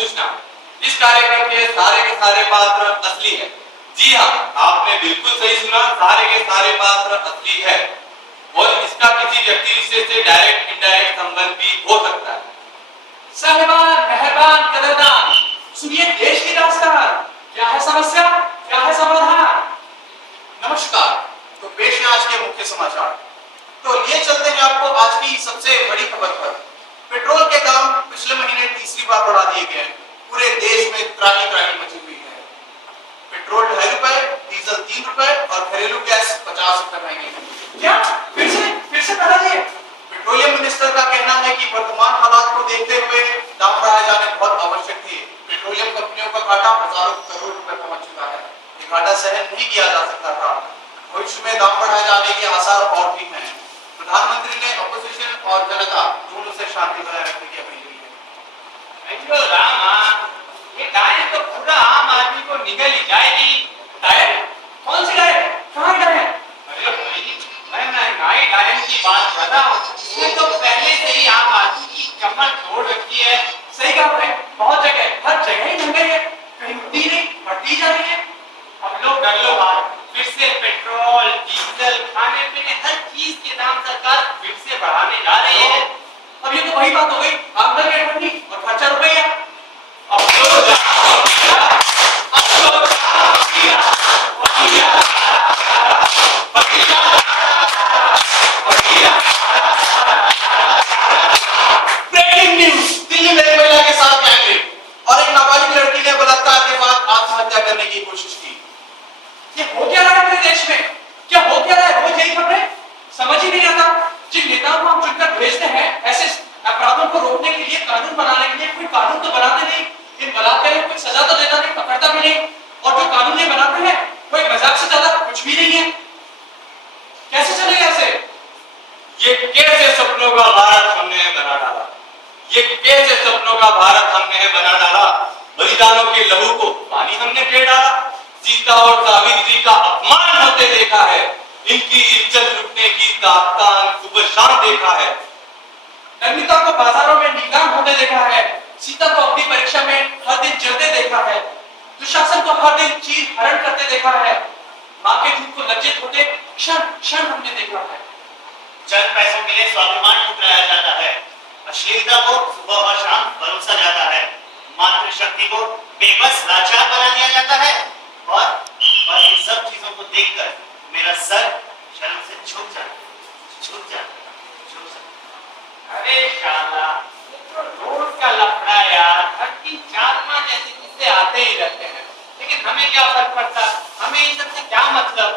सूचना। इस कार्यक्रम के सारे पात्र असली है। जी हाँ, आपने बिल्कुल सही सुना, सारे के सारे पात्र असली है और इसका किसी व्यक्ति विशेष से डायरेक्ट इनडायरेक्ट संबंध भी हो सकता है। साहिबान, मेहरबान, कदरदान, सुनिए देश की दास्तान। क्या है समस्या, क्या है समाधान? नमस्कार। तो पेश है आज के मुख्य समाचार। तो लिए चलते हैं आपको आज की सबसे बड़ी खबर पर। पेट्रोल के दाम पिछले महीने तीसरी बार बढ़ा दिए गए। पूरे देश में त्राही मची हुई है। पेट्रोल 2.5 रुपए, डीजल 3 रुपए और घरेलू गैस 50 रुपए महंगी है। क्या फिर से बढ़ा दिए? पेट्रोलियम मिनिस्टर का कहना है कि वर्तमान हालात को देखते हुए दाम बढ़ाए जाने बहुत आवश्यक थे। पेट्रोलियम कंपनियों का घाटा हजारों करोड़ रुपए पहुंच चुका है। ये घाटा सहन नहीं किया जा सकता था। भविष्य में दाम बढ़ाए जाने के आसार और भी हैं। प्रधानमंत्री ने अपोजिशन और जनता दोनों से शांति बनाए रखने की अपील की है। अयो रामा, ये डायन तो पूरा आम आदमी को निगल ही जाएगी। डायन? कौन सी डायन? कहाँ की डायन? अरे भाई, मैं महंगाई डायन की बात कर रहा हूँ। उसने तो पहले से ही आम आदमी की कमर तोड़ रखी है। सही कहा आपने, बहुत जगह, हर जगह ही महंगाई है, कहीं रुकती नहीं, बढ़ती जा रही है। अब लोग कर लो बात, फिर से पेट्रोल, डीजल, खाने पीने हर चीज के दाम सरकार फिर से बढ़ाने जा रही है। अब ये तो वही बात हो गई, आमदनी रेट बढ़ी और खर्चा रुपया। अब तो ब्रेकिंग न्यूज, दिल्ली में एक महिला के साथ गैंगरेप और एक नाबालिग लड़की ने बलात्कार के बाद आत्महत्या करने की कोशिश की। ये हो क्या रहा है अपने देश में? क्या हो क्या रहा है? रोज यही खबरें, समझ ही नहीं आता। जिन नेताओं को हम चुनकर भेजते हैं ऐसे अपराधों को रोकने के लिए, कानून बनाने के लिए, कोई कानून तो बनाते नहीं। इन बलात्कारियों को सजा तो देता नहीं, पकड़ता भी नहीं, और जो कानून ये बनाते हैं वो एक मजाक से ज्यादा कुछ भी नहीं है। कैसे चलेगा ऐसे? ये कैसे सपनों का भारत हमने बना डाला। ये कैसे सपनों का भारत हमने बना डाला। बलिदानों के लहू को पानी हमने पी डाला। सीता और सावित्री का अपमान होते देखा है। इनकी इज्जत लुटने की दास्तान सुबह शाम देखा है। नमिता को बाजारों में नीलाम होते देखा है। सीता को अपनी परीक्षा में हर दिन जलते देखा है। दुशासन को हर दिन चीर हरण करते देखा है। माँ के दूध को लज्जित होते क्षण क्षण हमने देखा है। चंद पैसों के लिए स्वाभिमान ठुकराया जाता है। अश्लीलता को सुबह और शाम परोसा जाता है। मातृशक्ति को बेबस लाचार बना दिया जाता है। और इन सब चीजों को देखकर मेरा सर शर्म से झुक जाता। अरे शाला, ये तो रोज का लफड़ा यार। हर 3-4 ऐसे किस्से आते ही रहते हैं, लेकिन हमें क्या फर्क पड़ता, हमें इन सबसे क्या मतलब।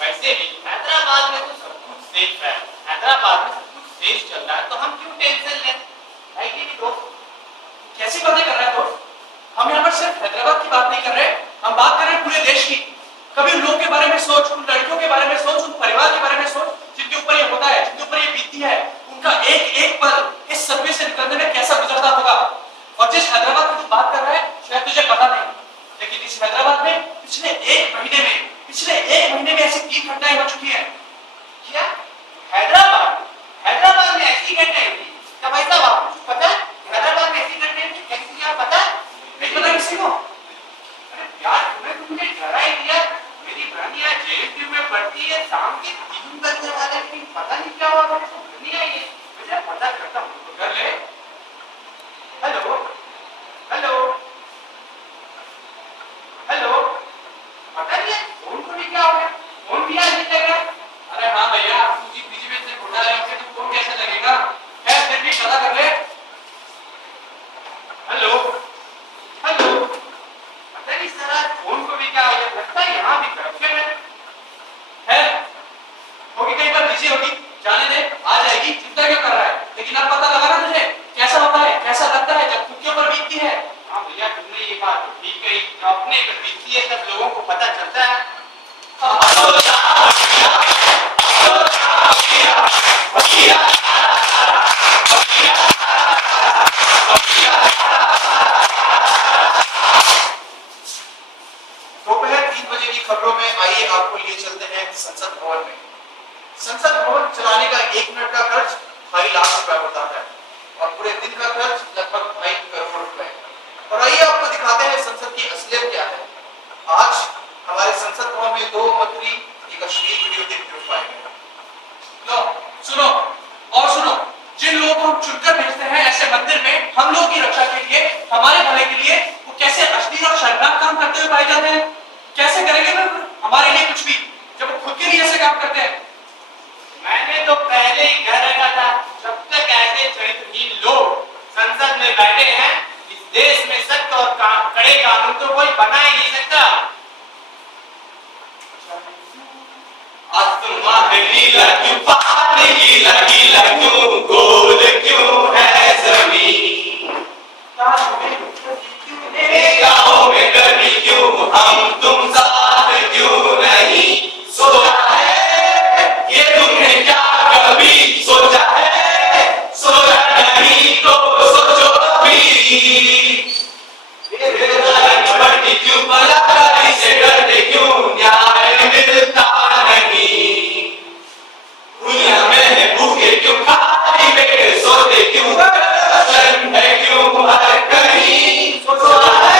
वैसे भी हैदराबाद में तो सब कुछ सेफ है। हैदराबाद में सब कुछ सेफ चल रहा है, तो हम क्यों टेंशन लें? है कि नहीं दोस्त? कैसी बातें कर रहा है दोस्त? हम यहाँ पर सिर्फ हैदराबाद की बात नहीं कर रहे, हम बात कर रहे हैं पूरे देश की। कभी उन लोगों के बारे में सोच, उन लड़कियों के बारे में सोच, उन परिवार के बारे में सोच जिनके ऊपर ये होता है, जिनके ऊपर ये बीतती है। उनका एक एक पल इस सर्वे से निकलने में कैसा गुजरता होगा। और जिस हैदराबाद की तू बात कर रहा है शायद तुझे पता नहीं, लेकिन इस हैदराबाद में पिछले एक महीने में ऐसी 3 घटनाएं हो चुकी है। क्या हैदराबाद में ऐसी घटनाएं हुई? क्या भाई साहब आपको कुछ पता है? हैदराबाद में ऐसी घटनाएं हुई, कैसी क्या पता है? नहीं पता किसी को? अरे यार, तुमने डरा ही दिया। मेरी बहन यहाँ जेएनयू में पढ़ती है, शाम के 3 बजने वाले, लेकिन पता नहीं क्या हुआ। नहीं आई है, मुझे पता करता हूँ तो कर ले। हेलो पता नहीं है फोन को भी क्या हो गया, फोन भी आज नहीं लगा। अरे हाँ भैया, तुझी बीच में से घोटाले होंगे तो फोन कैसे लगेगा? खैर फिर भी पता कर ले। हेलो पता नहीं सर, फोन को भी क्या हो गया। लगता है यहाँ भी करप्शन है। होगी कहीं पर बिजी होगी, जाने दे, आ जाएगी। चिंता क्यों कर रहा है? लेकिन अब पता लगा ना तुझे कैसा होता है, कैसा लगता है जब खुद के ऊपर बीतती है। हाँ भैया, तुमने ये बात तो ठीक कही। जो अपने पर बीतती है तब लोगों को पता चलता है। दोपहर 3 बजे की खबरों में आइए आपको लिए चलते हैं संसद भवन में। संसद भवन चलाने का 1 मिनट का खर्च 2.5 लाख रुपए होता है और पूरे दिन का खर्च लगभग 2.5 करोड़ रुपए। और आइए आपको दिखाते हैं संसद की असलियत क्या है। आज हमारे संसद भवन में 2 मंत्री एक अश्लील वीडियो देखते हुए पाए गए। लो, सुनो और सुनो, जिन लोगों को हम चुनकर भेजते हैं ऐसे मंदिर में हम लोग की रक्षा के लिए, हमारे भले के लिए, वो कैसे अश्लील और शर्मनाक काम करते हुए पाए जाते हैं। कैसे करेंगे फिर हमारे लिए कुछ भी, जब वो खुद के लिए ऐसे काम करते हैं। मैंने तो पहले ही कह रखा था, जब तक ऐसे चरित्रहीन लोग संसद में बैठे हैं, इस देश में सख्त और कड़े कानून तो कोई बना ही नहीं सकता। आसमां है नीला क्यों, पानी गीला गीला क्यों, गोल क्यों है जमीन, निगाहों में गर्मी क्यों, हम तुम साथ क्यों नहीं, सोचा है ये तुमने क्या कभी सोचा है, सोचा नहीं तो सोचो अभी, बढ़ती क्यों बलात्कारी से डरते क्यों, न्याय मिलता नहीं, दुनिया में है भूखे क्यों, खाली पेट सोते क्यों, करप्शन है क्यों हर कहीं, सोचा है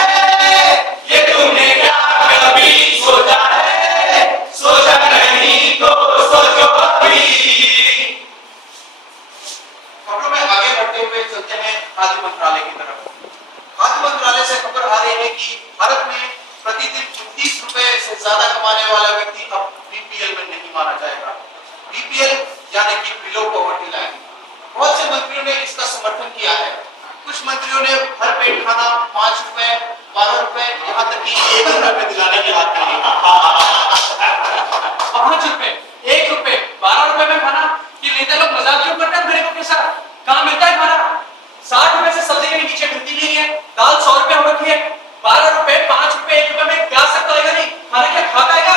ये तुमने क्या कभी सोचा है, सोचा नहीं तो सोचो अभी। खबरों में आगे बढ़ते हुए चलते हैं खाद्य मंत्रालय की तरफ। खाद्य मंत्रालय से खबर आ रही है कि भारत में प्रतिदिन 29 रुपए से ज्यादा कमाने वाला व्यक्ति अब बीपीएल में नहीं माना जाएगा। बीपीएल यानी कि बिलो पॉवर्टी लाइन। बहुत से मंत्रियों ने इसका समर्थन किया है। कुछ मंत्रियों ने भर पेट खाना 5 रुपए, 12 रुपए, यहाँ तक कि 1 रुपए में दिलाने की बात कही। 5 रुपए, 1 रुपए, 12 रुपए में खाना, ये नेता लोग मजाक क्यों करते हैं गरीबों के साथ। कहाँ मिलता है खाना? 60 रुपए से सब्जी के नीचे मिलती नहीं है, दाल 100 रुपए हो रखी है। 12 रुपए, 5 रुपए, 1 रुपए में क्या सकता है नहीं, खाना क्या खा पाएगा?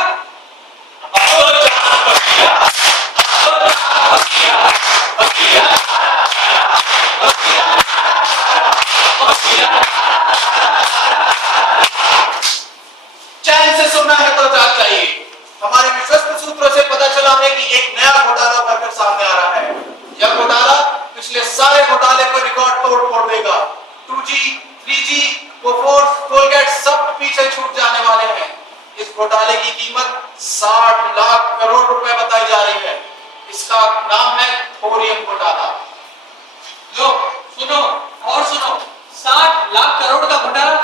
चैन से सोना है तो जाग चाहिए। हमारे विश्वस्त सूत्रों से पता चला है कि एक नया घोटाला भरकर सामने आ रहा है। यह घोटाला पिछले सारे घोटाले को रिकॉर्ड तोड़ देगा। 2G, 3G, कोफोर्स, कोलगेट सब पीछे छूट जाने वाले हैं। इस घोटाले की कीमत 60 लाख करोड़ रुपए बताई जा रही है। इसका नाम है थोरियम घोटाला। लो, सुनो और सुनो, 60 लाख करोड़ का घोटाला,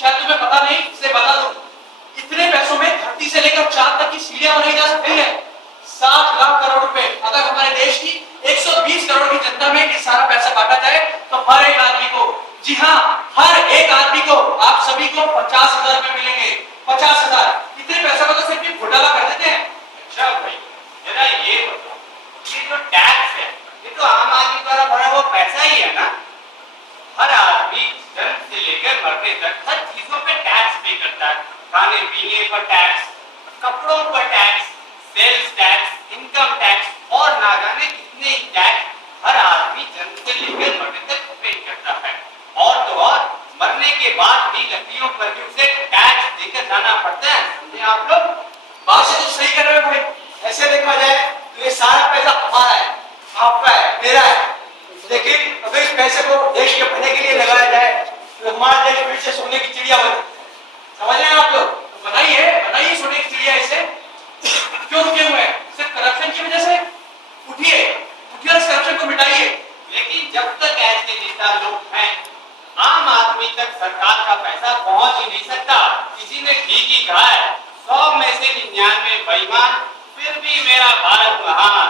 शायद तुम्हें पता नहीं, इसलिए बता दूं, इतने पैसों में धरती से लेकर चांद तक की सीढ़ियां बनाई जा सकती है। 60 लाख करोड़ रुपए अगर हमारे देश की 120 करोड़ की जनता में ये सारा पैसा बांटा जाए तो हर एक आदमी को, जी हाँ, हर एक आदमी को, आप सभी को 50,000 रुपए मिलेंगे। 50,000, इतने पैसा को तो सिर्फ ये घोटाला कर देते हैं। अच्छा भाई, जरा ये बताओ, ये जो टैक्स है, ये तो आम आदमी द्वारा भरा हुआ पैसा ही है ना? हर आदमी जन्म से लेकर मरने तक हर चीजों पे टैक्स पे करता है। खाने पीने पर टैक्स, कपड़ों पर tax, sales tax, income tax और ना जाने कितने ही टैक्स हर आदमी जन्म से लेकर मरने तक पे करता है। और तो और मरने के बाद भी लकड़ियों पर भी उसे टैक्स देकर जाना पड़ता है। समझे आप लोग? बात से तो सही कर रहे हो भाई। ऐसे देखा जाए तो ये सारा पैसा हमारा है, आपका है, मेरा है। लेकिन अगर इस पैसे को देश के भले के लिए लगाया जाए तो हमारा देश फिर से सोने की चिड़िया बन, समझ रहे हैं आप लोग? बनाइए सोने की चिड़िया। इसे क्यों रुके हुए हैं? सिर्फ करप्शन की वजह से? उठिए और इस करप्शन को मिटाइए। लेकिन जब तक ऐसे नेता लोग हैं, आम आदमी तक सरकार का पैसा पहुंच ही नहीं सकता। किसी ने ठीक ही कहा है, 100 में से 99 बेईमान, फिर भी मेरा भारत महान।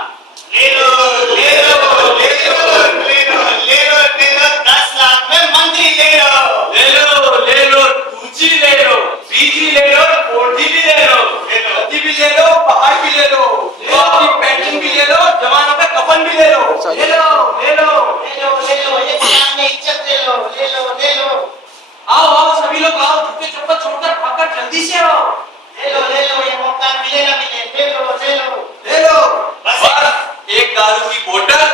ले लो, ले लो, ले लो, ले लो, ले लो, ले लो, 10 लाख में मंत्री ले लो, ले लो, ले लो, 2G ले लो, 3G ले लो, 4G भी ले लो, नदी भी ले लो, पहाड़ भी ले लो, अपनी पेंशन भी ले लो, जवानों का कफन भी ले लो। ले लो, ले लो, ले लो, ले लो, ये किसान में इज्जत ले लो, ले लो, ले लो। आओ सभी लोग आओ, जूते चप्पल छोड़कर भागकर जल्दी से आओ। ले लो, ले लो, ये मौका मिले ना मिले, ले लो, ले लो, ले लो। बस एक दारू की बोतल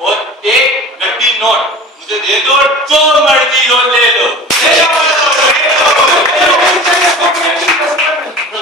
और एक गड्डी नोट मुझे दे दो, जो मर्जी हो ले लो। ले लो, ले लो, ले लो, ले लो।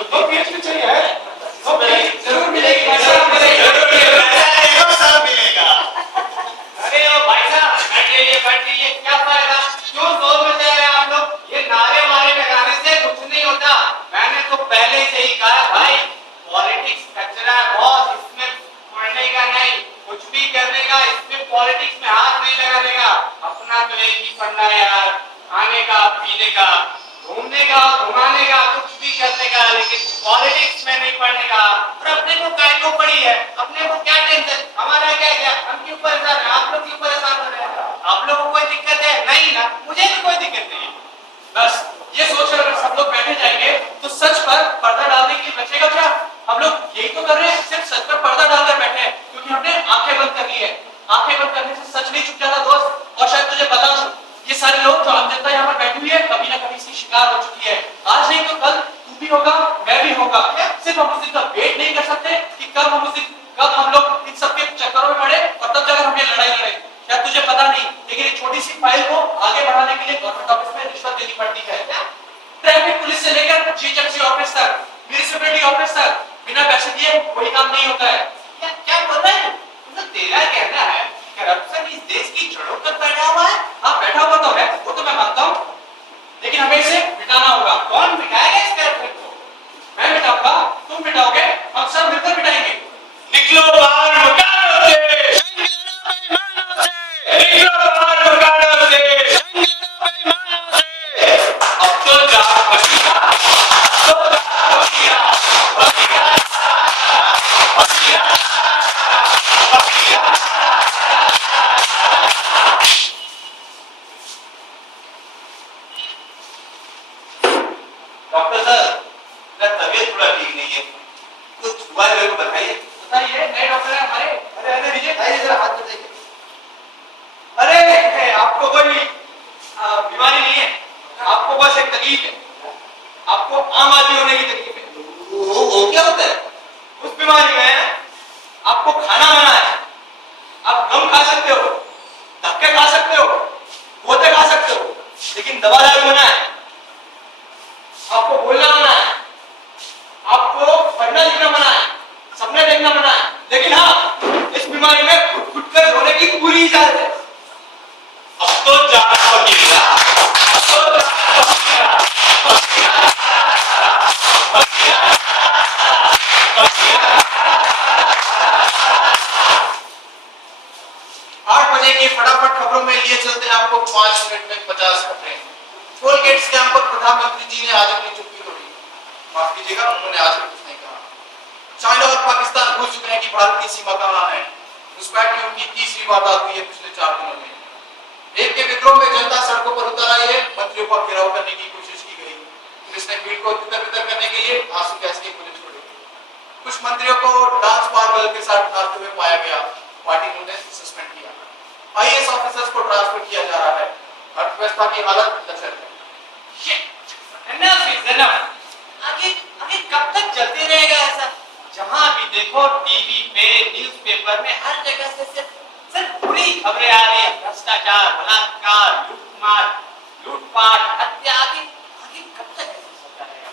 पॉलिटिक्स में नहीं पढ़ने का, और अपने को काय को पड़ी है, अपने को क्या टेंशन, हमारा क्या क्या, हम क्यों परेशान हैं, आप लोग क्यों परेशान हो रहे हैं, आप लोगों को कोई दिक्कत है नहीं ना, मुझे भी कोई दिक्कत नहीं है। बस ये सोचकर अगर सब लोग बैठे जाएंगे तो सच पर पर्दा डालने के लिए बचेगा क्या? हम लोग यही तो कर रहे हैं, सिर्फ सच पर पर्दा डालकर बैठे हैं क्योंकि हमने आंखें बंद कर ली है। आंखें बंद करने से सच नहीं छुप जाता दोस्त। और शायद तुझे पता हो, ये सारे लोग जो आम जनता यहाँ पर बैठी हुई है कभी ना कभी इसकी शिकार हो चुकी है। आज नहीं तो कल तू भी होगा, मैं भी होगा। सिर्फ हम उस दिन का वेट नहीं कर सकते कि कब हम लोग इन सबके चक्करों में पड़े और तब जाकर हमें लड़ाई लड़े। शायद तुझे पता नहीं, लेकिन एक छोटी सी फाइल को आगे बढ़ाने के लिए गवर्नमेंट ऑफिस में रिश्वत देनी पड़ती है। ट्रैफिक पुलिस से लेकर जीएचएमसी ऑफिस तक, म्युनिसिपैलिटी ऑफिस तक, बिना पैसे दिए कोई काम नहीं होता है। क्या बोल रहा है तू? तेरा कहना है करप्शन इस देश की जड़ों तक बैठा हुआ है? हाँ बैठा हुआ तो है, वो तो मैं मानता हूँ, लेकिन हमें इसे मिटाना होगा। कौन मिटाएगा इस करप्शन को? मैं मिटाऊंगा, तुम मिटाओगे, हम सब मिलकर मिटाएंगे। निकलो बाहर मकानों से, निकलो बाहर मकानों से, अब तो जाग बचिया, अब तो जाग बचिया, बचिया, बचिया, बचिया। डॉक्टर साहब, मेरा तबीयत थोड़ा ठीक नहीं है, कुछ हुआ है मेरे को बताइए। बताइए, नए डॉक्टर है हमारे। अरे विजय, आइए जरा हाथ बताइए। अरे आपको कोई बीमारी नहीं है, आपको बस एक तकलीफ है, आपको आम आदमी होने की तकलीफ है। वो क्या होता है? उस बीमारी में आपको खाना मना है, आप गम खा सकते हो, धक्के खा सकते हो, गोते खा सकते हो, लेकिन दवा दारू मना है। आपको बोलना मना है, आपको पढ़ना लिखना मना है, सपने देखना मना है, लेकिन हाँ इस बीमारी में घुट घुट कर रोने की पूरी इजाजत है। अब तो जाग बचिया, अब तो जाग बचिया, बचिया, बचिया, बचिया। 8 बजे की फटाफट खबरों में लिए चलते हैं आपको 5 मिनट में 50 खबरें। टोल गेट स्कैम पर प्रधानमंत्री जी ने आज अपनी चुप्पी तोड़ी। माफ कीजिएगा, उन्होंने आज भी कुछ नहीं कहा। चाइना और पाकिस्तान भूल चुके हैं कि भारत की सीमा कहां है। घुसपैठ की उनकी तीसरी वारदात हुई है पिछले 4 दिनों में। एक के विद्रोह में जनता सड़कों पर उतर आई है, मंत्रियों पर घेराव करने की कोशिश की गई। पुलिस ने भीड़ को तितर-बितर करने के लिए आंसू गैस की गोली छोड़ी। कुछ मंत्रियों को डांस पार्गल के साथ नाचते हुए पाया गया, पार्टी ने उन्हें सस्पेंड किया। आईएएस ऑफिसर्स को ट्रांसफर किया जा रहा है। अर्थव्यवस्था की हालत लचर है। Enough is enough. आगे कब तक चलते रहेगा ऐसा? जहां भी देखो टीवी पे, न्यूज़पेपर में हर जगह से सिर्फ बुरी खबरें आ रही है। भ्रष्टाचार, बलात्कार, लूटमार, लूटपाट, हत्या, आगे कब तक ऐसे चलता रहेगा?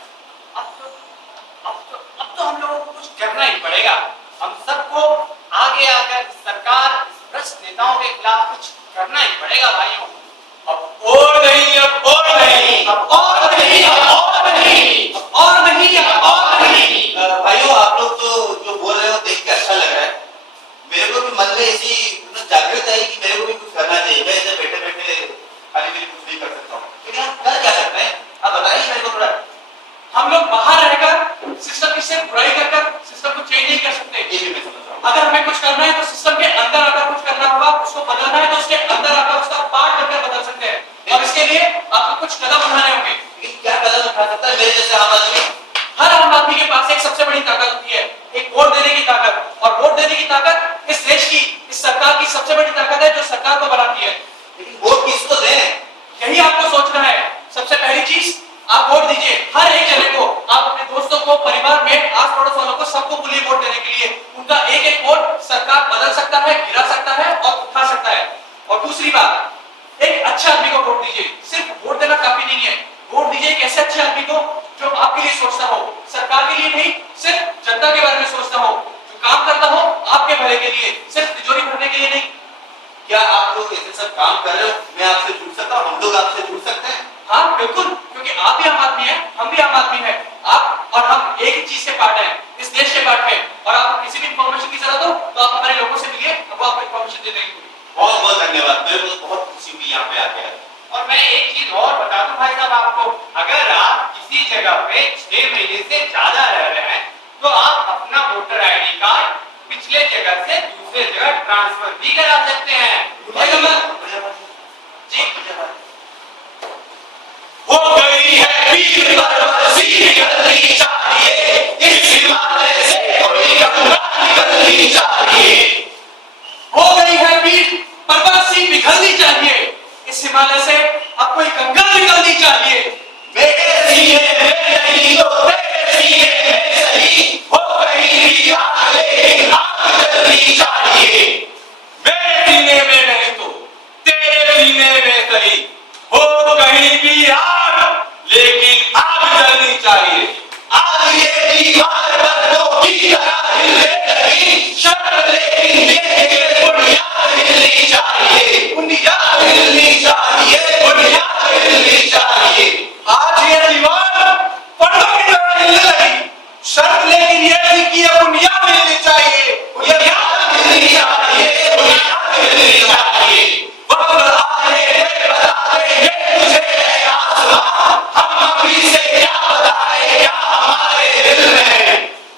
अब तो हम लोगों को कुछ करना ही पड़ेगा। हम सबको आगे आकर सरकार, भ्रष्ट नेताओं के खिलाफ कुछ करना ही पड़ेगा भाइयों। अब और नहीं, अब और नहीं, अब और नहीं, अब और नहीं, अब और नहीं, अब और नहीं। भाइयों, आप लोग तो जो बोल रहे हो देख के अच्छा लग रहा है। मेरे को भी मन में ऐसी जागृत है कि मेरे को भी कुछ करना चाहिए। मैं ऐसे बैठे बैठे खाली के लिए कुछ नहीं कर सकता हूँ, लेकिन आप कर क्या सकते हैं? आप बताइए मेरे को थोड़ा। हम लोग बाहर रहकर सिस्टम की सिर्फ बुराई कर सिस्टम को चेंज नहीं कर सकते। ये भी मैं समझ रहा हूँ। अगर हमें कुछ करना है तो सिस्टम के अंदर आकर कुछ करना होगा, उसको बदलना है तो उसके अंदर आकर उसका पार्ट बनकर बदल सकते हैं। और इसके लिए आपको कुछ कदम उठाने होंगे। लेकिन क्या कदम उठा सकता है मेरे जैसे आम आदमी? हर आम आदमी के पास एक सबसे बड़ी ताकत होती है, एक वोट देने की ताकत। और वोट देने की ताकत इस देश की, इस सरकार की सबसे बड़ी ताकत है जो सरकार को बनाती है। लेकिन वोट किसको दें? यही आपको सोचना है। सबसे पहली चीज, आप वोट दीजिए हर एक जने को। आप अपने दोस्तों को, परिवार में, आस पड़ोस वालों को, सबको बोलिए वोट देने के लिए। उनका एक एक वोट सरकार बदल सकता है, गिरा सकता है और उठा सकता है। और दूसरी बात, एक अच्छे आदमी को वोट दीजिए। सिर्फ वोट देना काफी नहीं है, वोट दीजिए एक ऐसे अच्छे आदमी को जो आपके लिए सोचता हो, सरकार के लिए नहीं, सिर्फ जनता के बारे में सोचता हो, जो काम करता हो आपके भले के लिए, सिर्फ तिजोरी भरने के लिए नहीं। क्या आप लोग ऐसे सब काम कर रहे हो? मैं आपसे जुड़ सकता हूँ, हम लोग आपसे जुड़ सकते हैं? हाँ बिल्कुल, क्योंकि आप भी आम आदमी हैं, हम भी आम आदमी हैं। आप और हम एक ही चीज के पार्ट हैं, इस देश के पार्ट हैं। और आपको किसी भी इंफॉर्मेशन की जरूरत हो तो आप हमारे लोगों से मिलिए, वो आपको इंफॉर्मेशन दे देंगे। बहुत बहुत धन्यवाद, मेरे को तो बहुत खुशी हुई यहाँ पे आके। और मैं एक चीज और बता दूं भाई साहब आपको, अगर आप किसी जगह पे 6 महीने से ज्यादा रह रहे एक जगह से दूसरे जगह ट्रांसफर भी करा सकते हैं। जी हो गई है पीर परवसी निकलनी चाहिए, इस हिमालय से कोई गंगा निकलनी चाहिए। हो गई है पीठ परवासी पिघलनी चाहिए, इस हिमालय से अब कोई गंगा निकलनी चाहिए। मेरे सीने में नहीं तो तेरे सीने में सही, हो कहीं भी आग लेकिन आग जलनी चाहिए। मेरे सीने में नहीं तो तेरे सीने में सही, हो कहीं भी आग लेकिन आग जलनी चाहिए। आज ये दीवार पर्दों की तरह हिलने लगी, शर्त लेकिन ये बुनियाद हिलनी चाहिए, बुनियाद हिलनी चाहिए, बुनियाद हिलनी चाहिए। आज ये दीवार पर्दों की तरह हिलने लगी, शर्त लेकिन ये थी कि ये बुनियाद हिलनी चाहिए, बुनियाद हिलनी चाहिए, बुनियाद हिलनी चाहिए। वक्त आने दे बता देंगे तुझे ऐ आसमां, हम अभी से क्या बताएं क्या हमारे दिल में है।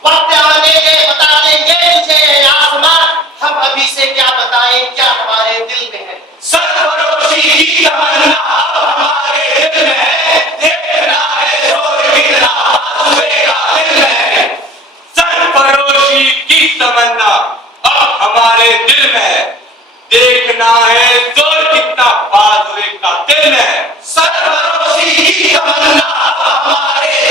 वक्त आने दे बता देंगे तुझे आसमां, हम अभी से क्या बताएं क्या हमारे दिल में है। सरफरोशी की तमन्ना अब हमारे दिल में है, देखना है जोर कितना बाजुए का दिल में है। सरफरोशी की तमन्ना अब हमारे दिल में है, देखना है जोर कितना बाजुए का दिल में है। सरफरोशी की तमन्ना अब हमारे